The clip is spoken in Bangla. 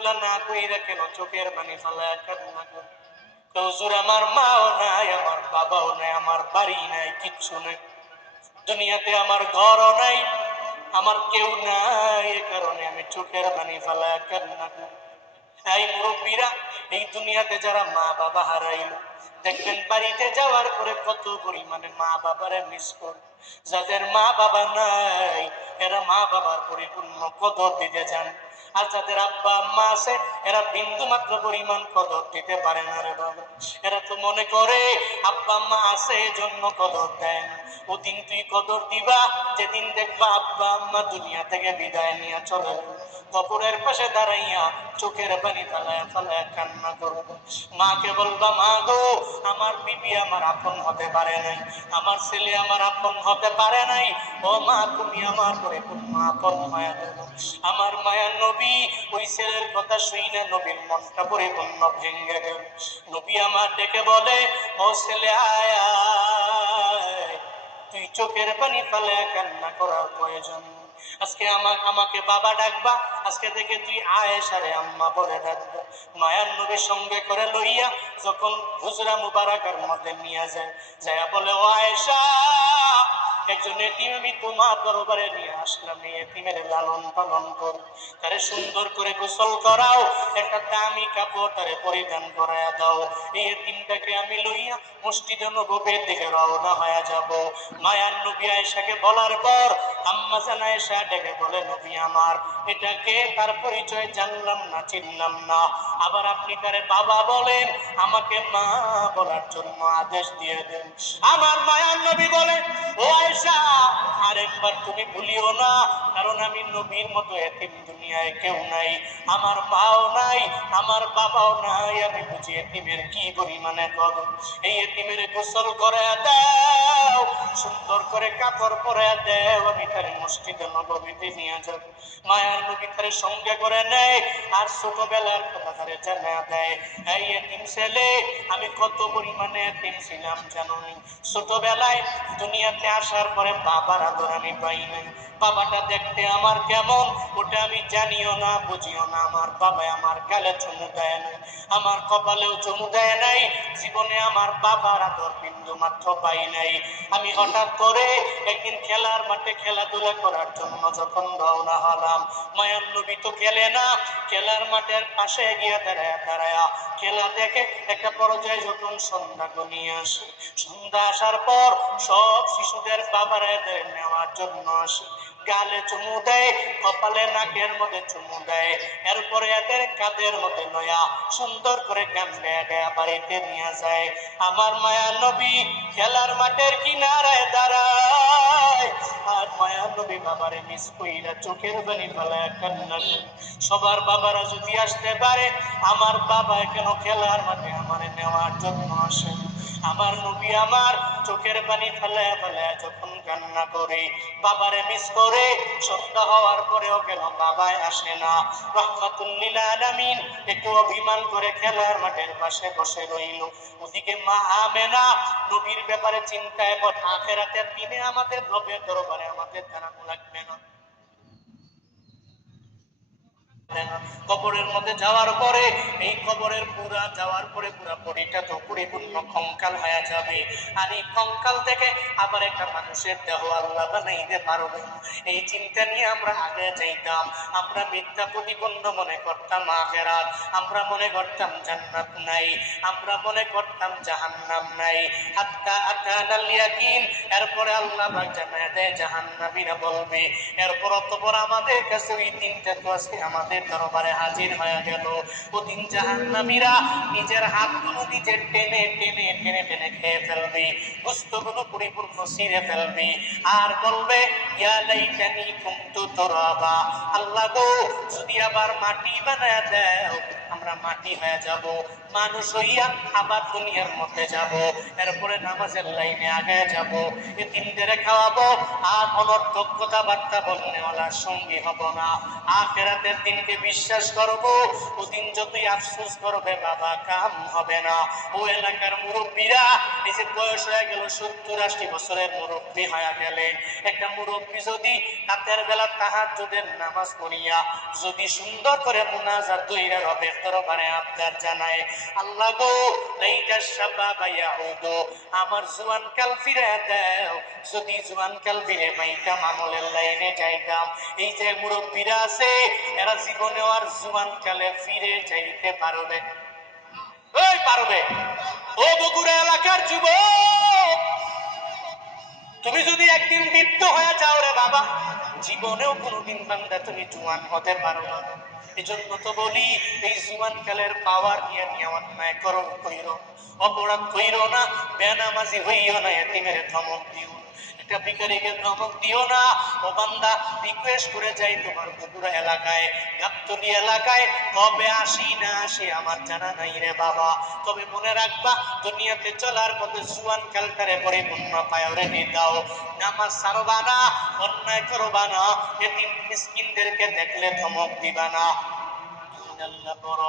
গুলা না কইরা কেন চোখের পানি ফালায় কান্না হুজুর, আমার মাও নাই, আমার বাবাও নাই, আমার বাড়ি নাই, কিচ্ছু নাই। দুনিয়াতে আমার ঘরও নাই, আমার কেউ নাই, এ কারণে আমি চোখের পানি ফালায় কান্না এই মুরব্বীরা, এই দুনিয়াতে যারা মা বাবা হারাইল, দেখবেন বাড়িতে যাওয়ার পরে কত পরিমাণে মা বাবারে মিস করে। যাদের মা বাবা নাই, এরা মা বাবার পরিপূর্ণ কদর দিতে যান আর যাদের আব্বা আম্মা আছে, এরা বিন্দু মাত্র পরিমাণ কদর দিতে পারে না রে বাবা এরা তো মনে করে, আব্বা আম্মা আছে জন্য কদর দেন ওদিন তুই কদর দিবা, যেদিন দেখবা আব্বা আম্মা দুনিয়া থেকে বিদায় নিয়ে চলে। কবরের পাশে দাঁড়াইয়া চোখের পানি ফালায় ফালায় কান্না করব। মাকে বলবা, মা গো, আমার বিবি আমার আপন হতে পারে নাই। আমার ছেলে আমার আপন হতে পারে নাই। ও মা, তুমি আমার পরিপূর্ণ আপন মায়া দেব আমার মায়ার নবী, ওই ছেলের কথা শুই না নবীর মনটা পরিপূর্ণ ভেঙে গেল নবী আমার ডেকে বলে, ও ছেলে, আয় তুই চোখের পানি ফেলে কান্না করার প্রয়োজন। আজকে আমার আমাকে বাবা ডাকবা, আজকে থেকে তুই আয়েশারে আম্মা বলে ডাকবা। মায়ার নবীর সঙ্গে করে লইয়া যখন হুজরা মুবারাকার মধ্যে নিয়ে যায় যায় বলে, ও আয়েশা একজন আমি তোমার দরবারে নিয়ে আসলাম। লালন পালন তারে সুন্দর করে গোসল করাও, একটা দামি কাপড় তারে পরিধান করায়া দাও। এই আমি লইয়া মসজিদে দিকে রওনা যাব। মায়ার নবী আয়েশাকে বলার পর আম্মা জান আয়েশা ডেকে বলে, নবী আমার, এটাকে তার পরিচয় জানলাম না, চিনলাম না। আবার আপনি তারে বাবা বলেন, আমাকে মা বলার জন্য আদেশ দিয়ে দেন। আমার মায়ার নবী বলে, ও আরেকবার তুমি ভুলিও না, কারণ আমি নবীর মতো এতিম দুনিয়ায় কেউ নাই। আমার মাও নাই, আমার বাবাও নাই, আমি বুঝি এতিমের কি পরিমাণে কদর। এই এতিমের গোসল করে দাও, সুন্দর করে কাপড় পরে দেও, আমি তার মসজিদে নবমীতে নিয়ে যাব। মায়ার নবী তার সঙ্গে করে নেয়, আর ছোটবেলার কথা তারে জানা দেয়। এই এতিম ছেলে, আমি কত পরিমাণে এতিম ছিলাম জানো? ছোটবেলায় দুনিয়াতে আসার পরে বাবার আদর আমি পাই নাই বাবাটা দেখতে আমার কেমন, ওটা আমি জানিও না, বুঝিও না, আমার বাবা আমার গালে চুমু দেয় না আমার কপালেও চুমু দেয় নাই, জীবনে আমার বাবার আদর বিন্দু মাত্র পাই নাই। আমি হঠাৎ করে একদিন খেলার মাঠে খেলাধুলা করার জন্য যখন রওনা হলাম, মায়ার নবী তো খেলে না, খেলার মাঠের পাশে গিয়ে দাঁড়ায়, দাঁড়ায়া। খেলা দেখে একটা পর্যায়ে যখন সন্ধ্যা গনিয়ে আসে, সন্ধ্যা আসার পর সব শিশুদের বাবারা নেওয়ার জন্য আসে। গালে চুমু দেয়, কপালে নাকের মধ্যে চুমু দেয়। এরপরে এদের কাঁধের মধ্যে নয়া সুন্দর করে গায়া বাড়িতে নিয়ে যায়। আমার মায়া নবী খেলার মাঠের কিনারায় দাঁড়ায়। আর মায়া নবী বাবারে মিস কইরা চোখের বানি কান্না সবার বাবারা যদি আসতে পারে, আমার বাবা কেন খেলার মাঠে আমার নেওয়ার জন্য আসে? আমার নবী আমার চোখের পানি ফেলায় ফেলায় যখন কান্না করে, বাবারে মিস করে সন্ধ্যা হওয়ার পরেও কেন বাবায় আসে না? রহমাতুল্লিল আলামিন একটু অভিমান করে খেলার মাঠের পাশে বসে রইল। ওদিকে মা আমেনা নবীর ব্যাপারে চিন্তায় পর আখেরাতের দিনে আমাদের রবের দরবারে আমাদের দাঁড়ানো লাগবে না। কবরের মধ্যে যাওয়ার পরে, এই কবরের পুরা যাওয়ার পরে পুরা বডিটা তো পরিপূর্ণ কঙ্কাল হয়ে যাবে। আর এই কঙ্কাল থেকে আবার একটা মানুষের দেহ আল্লাহ বানাইতে এই চিন্তা নিয়ে আমরা আগে যাইতাম। আমরা মিথ্যা প্রতিপন্ন মনে করতাম আখেরাত। আমরা মনে করতাম জান্নাত নাই। আমরা মনে করতাম জাহান্নাম নাই। হাত্তা আতানাল ইয়াকিন। এরপরে আল্লাহ জানায় দেয়, জাহান্নামীরা বলবে, এরপর অতপর আমাদের কাছে ওই তিনটা তো আজকে আমাদের দরবারে হাজির হয়ে গেল। ওদিন জাহান্নামীরা নিজের হাতগুলো নিজে টেনে টেনে টেনে টেনে খেয়ে ফেলবে। গুস্তগুলো পরিপূর্ণ ছিঁড়ে ফেলবে। আর বলবে, ইয়া লাইতানি কুনতু তুরাবা। আল্লাহ গো, যদি আবার মাটি বানায় দাও আমরা মাটি হয়ে যাব, মানুষ হইয়া আবার দুনিয়ার মধ্যে যাব। এরপরে নামাজের লাইনে আগে যাব এ তিনদের খাওয়াবো, আর অনর্থক কথাবার্তা বলনেওয়ালার সঙ্গী হব না। আখেরাতের দিনকে বিশ্বাস করব, ওদিন যতই আফসোস করবে বাবা, কাম হবে না। ও এলাকার মুরব্বীরা, এই যে বয়স হয়ে গেল সত্তর আশি বছরের মুরব্বী হয়ে গেলেন একটা মুরব্বী যদি রাতের বেলা তাহার যদের নামাজ পড়িয়া, যদি সুন্দর করে মুনাজাত দইরা রবের দরবারে আপনার জানায়, আল্লাহ গো লাইটা শাবাবা ইয়াউদু আমার জুয়ান কাল ফিরে দাও, যদি জুয়ান কাল ফিরে মাইটা মামলের লাইনে যাইতাম। এই যে মুরব্বীরা আছে, এরা জীবনে আর জুয়ান কালে ফিরে যাইতে পারবে। ওই পারবে। ও বগুড়া এলাকার যুবক, তুমি যদি একদিন বৃদ্ধ হয়ে যাও রে বাবা জীবনেও কোনোদিন বান্দা তুমি জুয়ান হতে পারো না এজন্য জন্য তো বলি, এই জুয়ান কালের পাওয়ার নিয়ে নিয়ে অন্যায় করো, কইরো, অপরাধ কইরো না, বেনামাজি হইও না, এতিমের ধমক দিও। একটা ভিকারিকে ধমক দিও না। ও বান্দা রিকোয়েস্ট করে যাই তোমার বগুড়া এলাকায়, গাবতলি এলাকায়। কবে আসি না আসি আমার জানা নাই রে বাবা। তবে মনে রাখবা, দুনিয়াতে চলার পথে সুয়ান কালকারে পরিপূর্ণ পায়রে নিয়ে দাও নামাজ সারবা না, অন্যায় করবা না, এতিম মিসকিনদেরকে দেখলে ধমক দিবা না। আল্লাহ বড়